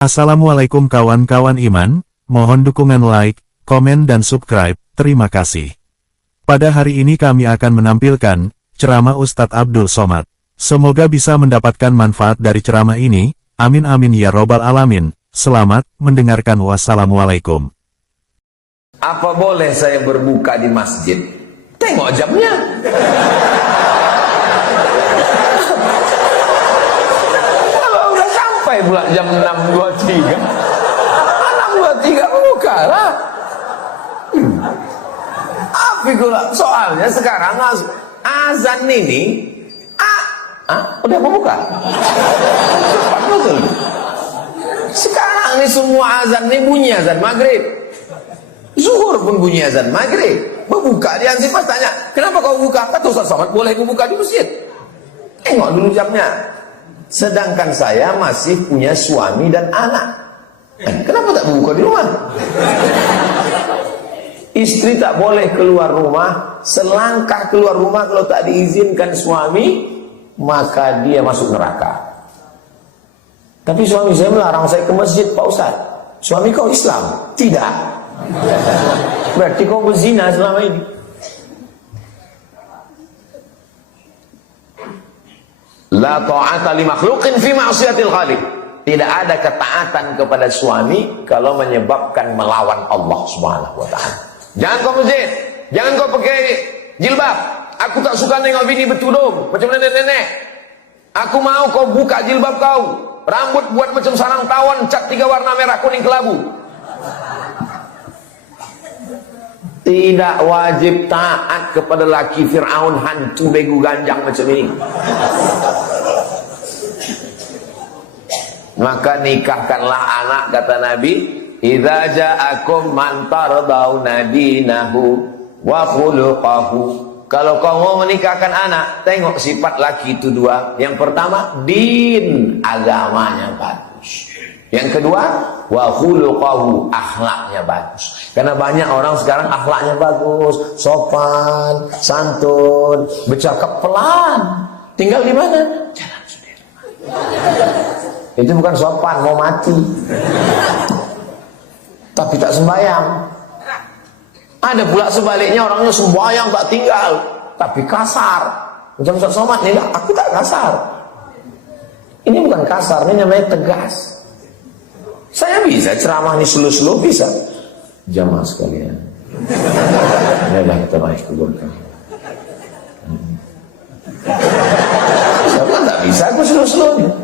Assalamualaikum kawan-kawan iman, mohon dukungan like, komen dan subscribe, terima kasih. Pada hari ini kami akan menampilkan ceramah Ustadz Abdul Somad. Semoga bisa mendapatkan manfaat dari ceramah ini, amin amin ya robbal alamin. Selamat mendengarkan, wassalamualaikum. Apa boleh saya berbuka di masjid? Tengok jamnya. Sampai pula jam 6.23 6.23 buka lah. Tapi soalnya sekarang azan ini udah mau buka. Cepat betul. Sekarang ini semua azan ini bunyi azan maghrib, zuhur pun bunyi azan maghrib. Berbuka dia pas tanya, kenapa kau buka? Kata Ustaz Somad, boleh aku buka di masjid. Tengok dulu jamnya. Sedangkan saya masih punya suami dan anak. Kenapa tak buka di rumah? Istri tak boleh keluar rumah. Selangkah keluar rumah kalau tak diizinkan suami, maka dia masuk neraka. Tapi suami saya melarang saya ke masjid, Pak Ustaz. Suami kau Islam? Tidak. Berarti kau berzina selama ini. La ta'ata li makhluqin fi ma'siyatil khaliq. Tidak ada ketaatan kepada suami kalau menyebabkan melawan Allah Subhanahu wa taala. Jangan kau masjid, jangan kau pakai jilbab. Aku tak suka nengok bini bertudung macam nenek-nenek. Aku mau kau buka jilbab kau. Rambut buat macam sarang tawon, cat 3 warna merah, kuning, kelabu. Tidak wajib taat kepada laki Fir'aun, hantu begu ganjang macam ini. Maka nikahkanlah anak, kata Nabi, idza ja'akum man tardawna dinahu wa khuluquhu. Kalau kau mau menikahkan anak, tengok sifat laki itu 2. Yang pertama, din, agamanya bagus. Yang kedua, wa khuluquhu, akhlaknya bagus. Karena banyak orang sekarang akhlaknya bagus, sopan, santun, bercakap pelan. Tinggal di mana? Jalan sendiri. Itu bukan sopan, mau mati. Tapi tak sembahyang. Ada pula sebaliknya, orangnya sembahyang tak tinggal, tapi kasar. Macam Ustaz Somad nih, aku tak kasar. Ini bukan kasar, ini namanya tegas. Saya bisa ceramah ini slow-slow, bisa. Jamaah sekalian, inilah kita naik ke belakang. Siapa tak bisa aku slow-slow nih.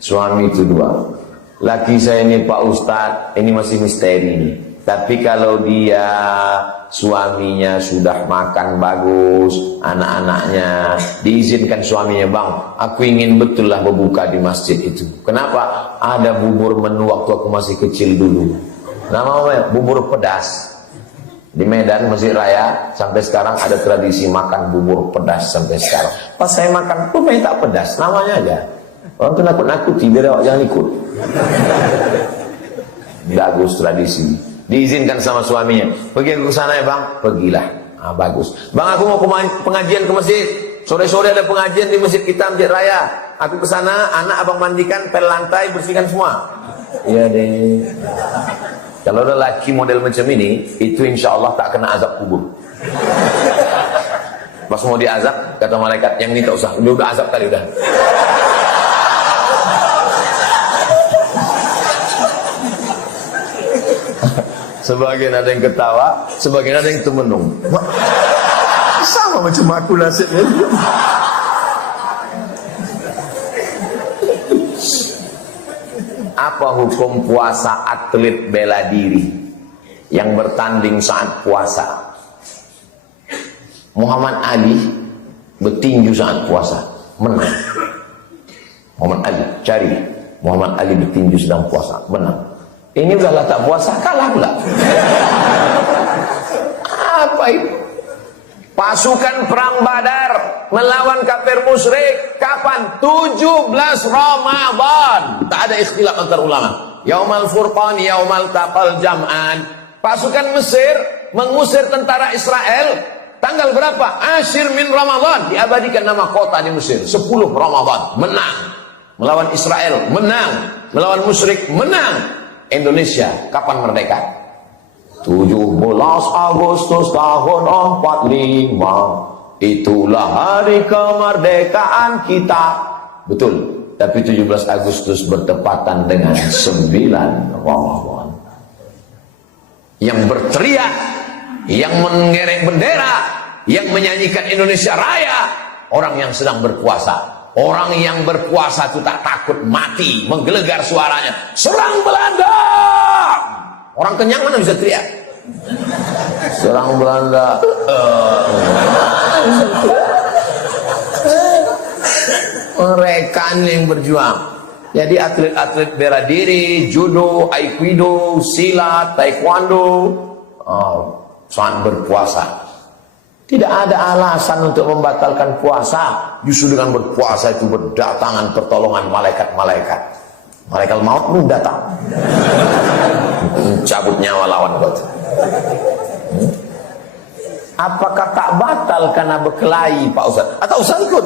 Suami itu 2. Laki saya ini Pak Ustadz, ini masih misteri nih. Tapi kalau dia suaminya sudah makan bagus, anak-anaknya diizinkan suaminya, bang, aku ingin betul lah berbuka di masjid itu. Kenapa? Ada bubur menu waktu aku masih kecil dulu. Namanya bubur pedas. Di Medan, Masjid Raya, sampai sekarang ada tradisi makan bubur pedas sampai sekarang. Pas saya makan, kok tak pedas, namanya aja. Orang tu nakut-nakuti, biar awak jangan ikut. Bagus tradisi. Diizinkan sama suaminya. Pergi ke sana ya bang? Pergilah. Bagus. Bang, aku mau pengajian ke masjid. Sore-sore ada pengajian di masjid kita, Masjid Raya. Aku ke sana, anak abang mandikan, pel lantai, bersihkan semua. Iya deh. Kalau ada laki model macam ini, itu insya Allah tak kena azab kubur. Pas mau diazab, kata malaikat, yang ini tak usah. Udah azab tadi, udah. Sebagian ada yang ketawa, sebagian ada yang termenung. Sama macam aku nasibnya. Apa hukum puasa atlet bela diri yang bertanding saat puasa? Muhammad Ali bertinju saat puasa, menang. Muhammad Ali, cari Muhammad Ali bertinju sedang puasa, menang. Ini udahlah tak puasa, kalah pula. Apa itu? Pasukan perang Badar melawan kafir musyrik kapan? 17 Ramadan. Tak ada ikhtilaf antar ulama. Yaumal Furqan, yaumal taqal jam'an. Pasukan Mesir mengusir tentara Israel tanggal berapa? Asyir min Ramadan. Diabadikan nama kota di Mesir, 10 Ramadan. Menang. melawan Israel, menang, melawan musyrik, menang. Indonesia kapan merdeka? 17 Agustus tahun 45, itulah hari kemerdekaan kita. Betul, tapi 17 Agustus bertepatan dengan 9 Ramadan. Yang berteriak, yang menggerek bendera, yang menyanyikan Indonesia Raya, orang yang sedang berpuasa. Orang yang berpuasa itu tak takut mati, menggelegar suaranya, serang Belanda. Orang kenyang mana bisa teriak? Serang Belanda. Mereka yang berjuang. Jadi atlet-atlet bela diri, judo, aikido, silat, taekwondo, sangat berpuasa. Tidak ada alasan untuk membatalkan puasa. Justru dengan berpuasa itu berdatangan pertolongan malaikat-malaikat. Malaikat maut pun datang, cabut nyawa lawan kau. Apakah tak batal karena berkelahi, Pak Ustaz? Atau Ustaz ikut?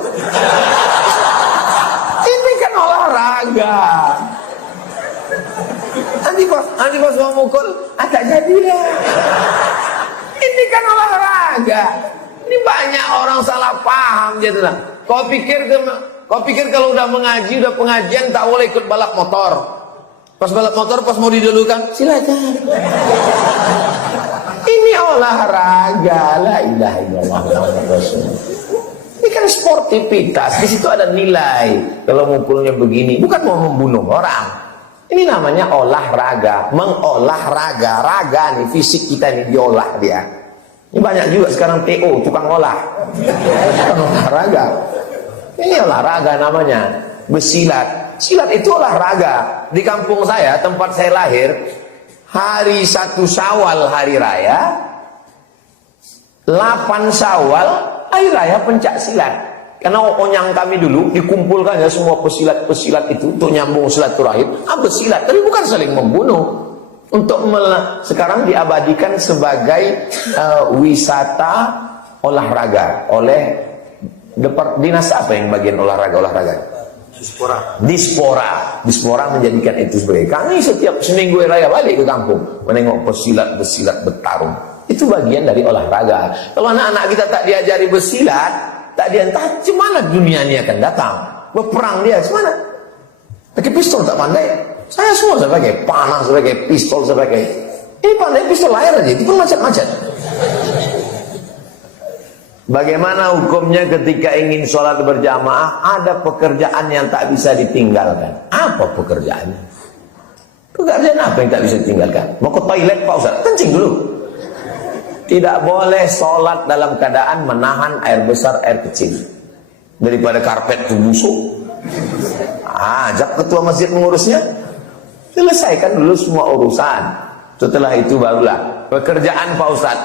Ini kan olahraga. Nanti pas mau mukul, agak jadi ya. Ini kan olahraga. Ini banyak orang salah paham gitu lah. Kau pikir kalau udah mengaji, udah pengajian tak boleh ikut balap motor. Pas balap motor, pas mau didulukan, silakan. Ini olahraga. La ilaha illallah Muhammadur Rasulullah. Ini kan sportivitas. Di situ ada nilai. Kalau mukulnya begini, bukan mau membunuh orang. Ini namanya olahraga. Mengolahraga. Raga nih, fisik kita ini diolah dia. Ini banyak juga sekarang TO, tukang olah. Tukang olahraga. Ini olahraga namanya. Bersilat. Silat itu olahraga. Di kampung saya, tempat saya lahir, hari 1 Syawal hari raya, 8 Syawal hari raya pencak silat. Karena onyang kami dulu dikumpulkan ya semua pesilat-pesilat itu untuk nyambung silaturahim. Bersilat, tapi bukan saling membunuh. Sekarang diabadikan sebagai wisata olahraga oleh dinas apa yang bagian olahraga? Dispora menjadikan itu sebagai. Kami setiap seminggu raya balik ke kampung menengok pesilat bertarung. Itu bagian dari olahraga. Kalau anak-anak kita tak diajari bersilat, tak diantar, gimana dunia ini akan datang? Berperang dia, gimana? Pakai pistol tak pandai. Saya semua sebagai panah, sebagai pistol, sebagai ini pandai pistol air aja, itu pun macet-macet. Bagaimana hukumnya ketika ingin sholat berjamaah, ada pekerjaan yang tak bisa ditinggalkan? Apa pekerjaannya? Pekerjaan apa yang tak bisa ditinggalkan? Mau ke toilet Pak Ustaz? Kencing dulu. Tidak boleh sholat dalam keadaan menahan air besar, air kecil. Daripada karpet itu busuk, ajak ketua masjid mengurusnya. Selesaikan dulu semua urusan. Setelah itu barulah pekerjaan Pak Ustaz.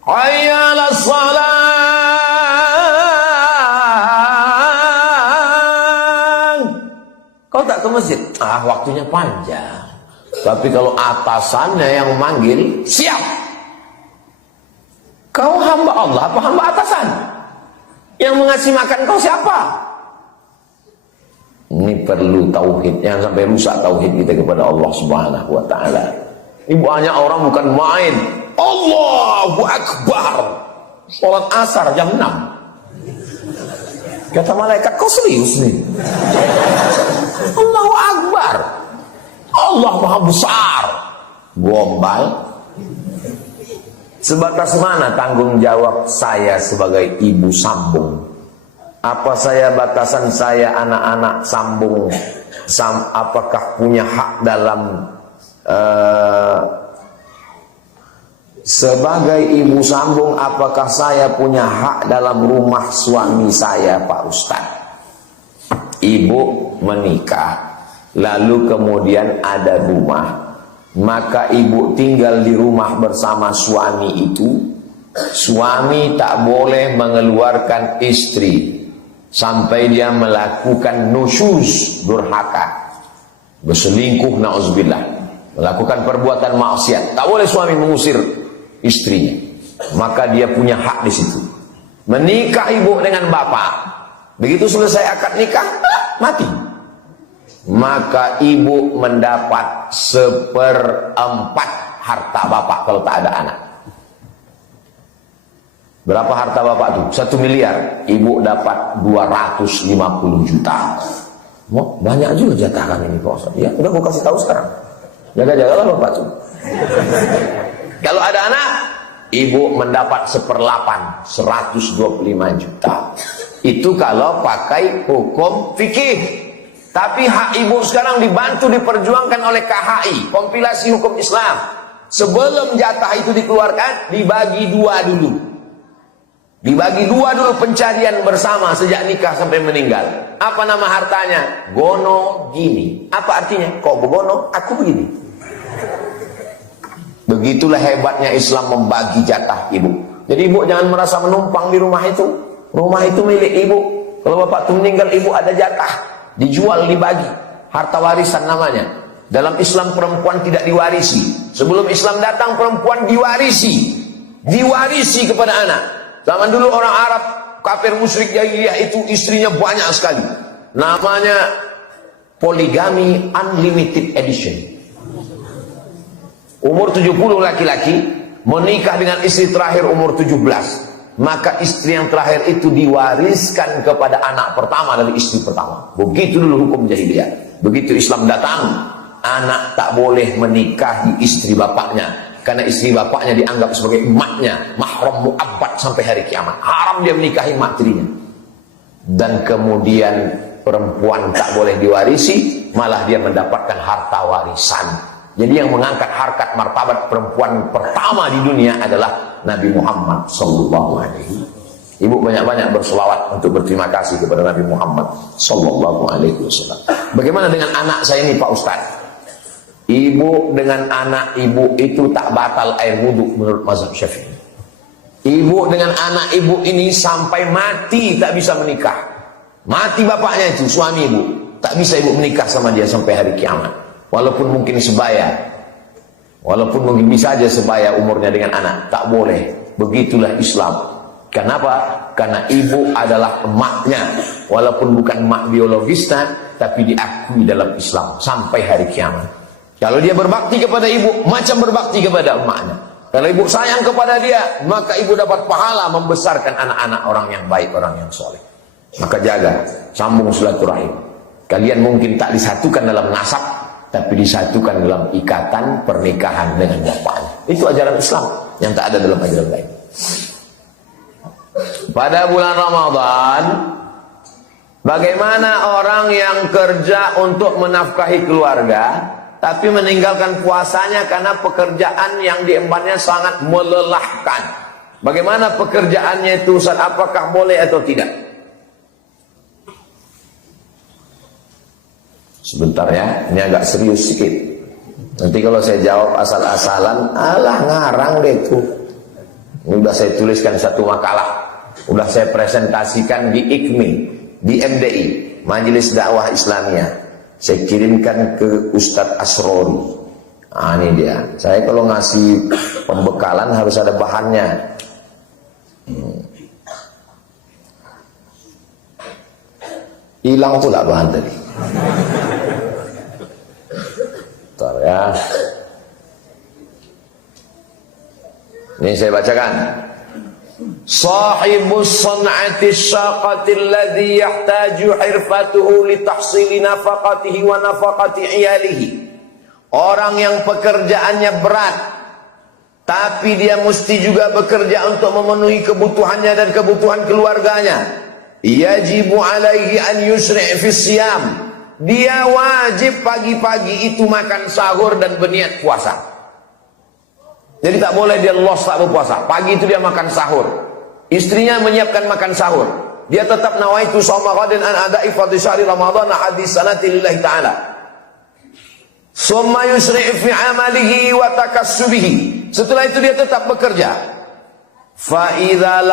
Hayya 'alas shalah. Kau tak ke masjid? Waktunya panjang. Tapi kalau atasannya yang memanggil, siap. Kau hamba Allah apa hamba atasan? Yang mengasih makan kau siapa? Ini perlu tauhid, jangan sampai rusak tauhid kita kepada Allah Subhanahu wa taala. Ini banyak orang bukan main. Allahu Akbar. Salat asar jam 6. Kata malaikat, kau serius nih? Allahu Akbar. Allah Maha Besar. Gombal. Sebatas mana tanggung jawab saya sebagai ibu sambung? Apa batasan saya anak-anak sambung? Apakah punya hak dalam sebagai ibu sambung? Apakah saya punya hak dalam rumah suami saya, Pak Ustaz? Ibu menikah, lalu kemudian ada rumah, maka ibu tinggal di rumah bersama suami itu. Suami tak boleh mengeluarkan istri sampai dia melakukan nusyuz, durhaka, berselingkuh, na'udzubillah, melakukan perbuatan maksiat. Tak boleh suami mengusir istrinya. Maka dia punya hak di situ. Menikah ibu dengan bapak, begitu selesai akad nikah, mati. maka ibu mendapat 1/4 harta bapak kalau tak ada anak. Berapa harta bapak tuh? 1 miliar. Ibu dapat 250 juta. Oh, banyak juga jatah kami ini Pak Ustaz. Ya, udah gua kasih tahu sekarang. Jaga-jagalah bapak tuh. Kalau ada anak, ibu mendapat 1/8, 125 juta. Itu kalau pakai hukum fikih. Tapi hak ibu sekarang dibantu diperjuangkan oleh KHI, kompilasi hukum Islam. Sebelum jatah itu dikeluarkan, dibagi 2 dulu. Dibagi 2 dulu pencarian bersama sejak nikah sampai meninggal. Apa nama hartanya? Gono gini. Apa artinya? Kau begono, aku begini. Begitulah hebatnya Islam membagi jatah ibu. Jadi ibu jangan merasa menumpang di rumah itu. Rumah itu milik ibu. Kalau bapak itu meninggal, ibu ada jatah. Dijual, dibagi. Harta warisan namanya. Dalam Islam perempuan tidak diwarisi. Sebelum Islam datang, perempuan diwarisi. Diwarisi kepada anak. Zaman dulu orang Arab, kafir musyrik jahiliyah itu istrinya banyak sekali. Namanya poligami unlimited edition. Umur 70 laki-laki menikah dengan istri terakhir umur 17. Maka istri yang terakhir itu diwariskan kepada anak pertama dari istri pertama. Begitu dulu hukum jahiliyah. Begitu Islam datang, anak tak boleh menikahi istri bapaknya. Karena istri bapaknya dianggap sebagai emaknya, mahram mu'abbad sampai hari kiamat. Haram dia menikahi emak tirinya. Dan kemudian perempuan tak boleh diwarisi, malah dia mendapatkan harta warisan. Jadi yang mengangkat harkat martabat perempuan pertama di dunia adalah Nabi Muhammad sallallahu alaihi. Ibu banyak-banyak berselawat untuk berterima kasih kepada Nabi Muhammad sallallahu alaihi wasallam. Bagaimana dengan anak saya ini Pak Ustaz? Ibu dengan anak ibu itu tak batal air wudhu menurut mazhab Syafi'i. Ibu dengan anak ibu ini sampai mati tak bisa menikah. Mati bapaknya itu, suami ibu, tak bisa ibu menikah sama dia sampai hari kiamat. Walaupun mungkin sebaya, walaupun mungkin bisa aja sebaya umurnya dengan anak, tak boleh. Begitulah Islam. Kenapa? Karena ibu adalah emaknya, walaupun bukan emak biologisnya, tapi diakui dalam Islam sampai hari kiamat. Kalau dia berbakti kepada ibu, macam berbakti kepada emaknya. Kalau ibu sayang kepada dia, maka ibu dapat pahala membesarkan anak-anak orang yang baik, orang yang soleh. Maka jaga, sambung silaturahim. Kalian mungkin tak disatukan dalam nasab, tapi disatukan dalam ikatan pernikahan dengan bapaknya. Itu ajaran Islam yang tak ada dalam ajaran lain. Pada bulan Ramadan, bagaimana orang yang kerja untuk menafkahi keluarga, tapi meninggalkan puasanya karena pekerjaan yang diembannya sangat melelahkan. Bagaimana pekerjaannya itu Ustaz? Apakah boleh atau tidak? Sebentar ya, ini agak serius sedikit. Nanti kalau saya jawab asal-asalan, alah ngarang deh itu. Udah saya tuliskan satu makalah, udah saya presentasikan di IKMI, di MDI, Majelis Dakwah Islamiyah. Saya kirimkan ke Ustadz Asrori. Nah ini dia. Saya kalau ngasih pembekalan harus ada bahannya. Hilang pula bahan tadi. Bentar ya. Ini saya bacakan. Sahibus san'ati syaqati alladhi yahtaju hirfatuhu li tahsili nafaqatihi wa nafaqati iyalihi. Orang yang pekerjaannya berat, tapi dia mesti juga bekerja untuk memenuhi kebutuhannya dan kebutuhan keluarganya. Yajibu alaihi an yusri' fi siyam. Dia wajib pagi-pagi itu makan sahur dan berniat puasa. Jadi tak boleh dia lost tak berpuasa. Pagi itu dia makan sahur. Istrinya menyiapkan makan sahur. Dia tetap nawaitu shauma ghadin an ada'i fardhi syahri ramadhan hadis sanati lillahi ta'ala. Summa yusri' fi 'amalihi wa takassubihi. Setelah itu dia tetap bekerja. Fa idza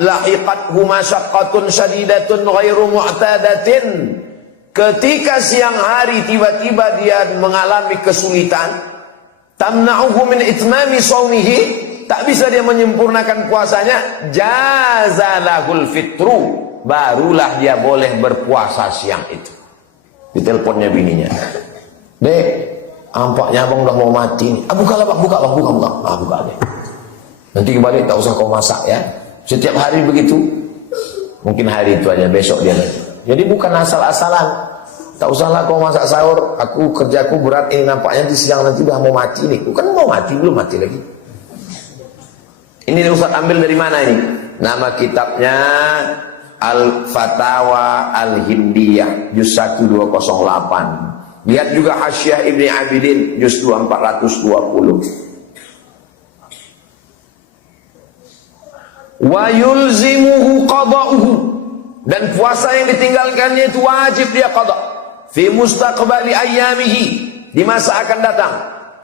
lahiqathu masyaqqatun shadidatun ghairu mu'tadatin. Ketika siang hari tiba-tiba dia mengalami kesulitan, tamna'uhu min itmami shaumihi, tak bisa dia menyempurnakan puasanya, jazalahul fitru, barulah dia boleh berpuasa siang itu. Diteleponnya bininya. Dek, ampaknya abang udah mau mati nih. Bukalah bang, buka. Buka deh. Nanti kembali tak usah kau masak ya. Setiap hari begitu. Mungkin hari itu aja, besok dia nanti. Jadi bukan asal-asalan. Tak usahlah kau masak sahur. Kerjaku berat ini, nampaknya di siang nanti udah mau mati nih. Bukan mau mati, belum mati lagi. Ini Ustaz ambil dari mana ini? Nama kitabnya Al-Fatawa Al-Hindiyah juz 1 208. Lihat juga Hasyiah Ibni Abidin juz 2 420. Wa yulzimuhu qada'uhu, dan puasa yang ditinggalkannya itu wajib dia qada fi mustaqbali ayyamihi, di masa akan datang.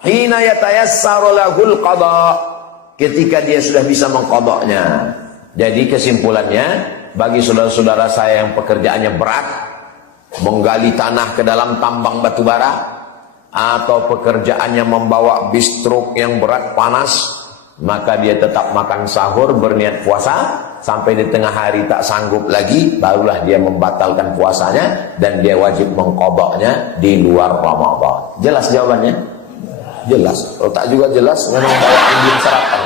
Hina yatayassaru lahul qada, ketika dia sudah bisa mengqadanya. Jadi kesimpulannya, bagi saudara-saudara saya yang pekerjaannya berat, menggali tanah ke dalam tambang batu bara, atau pekerjaannya membawa bis truk yang berat panas, maka dia tetap makan sahur, berniat puasa, sampai di tengah hari tak sanggup lagi, barulah dia membatalkan puasanya, dan dia wajib mengqadanya di luar Ramadan. Jelas jawabannya? Jelas. Kalau tak juga jelas, memang bawa injil serapan.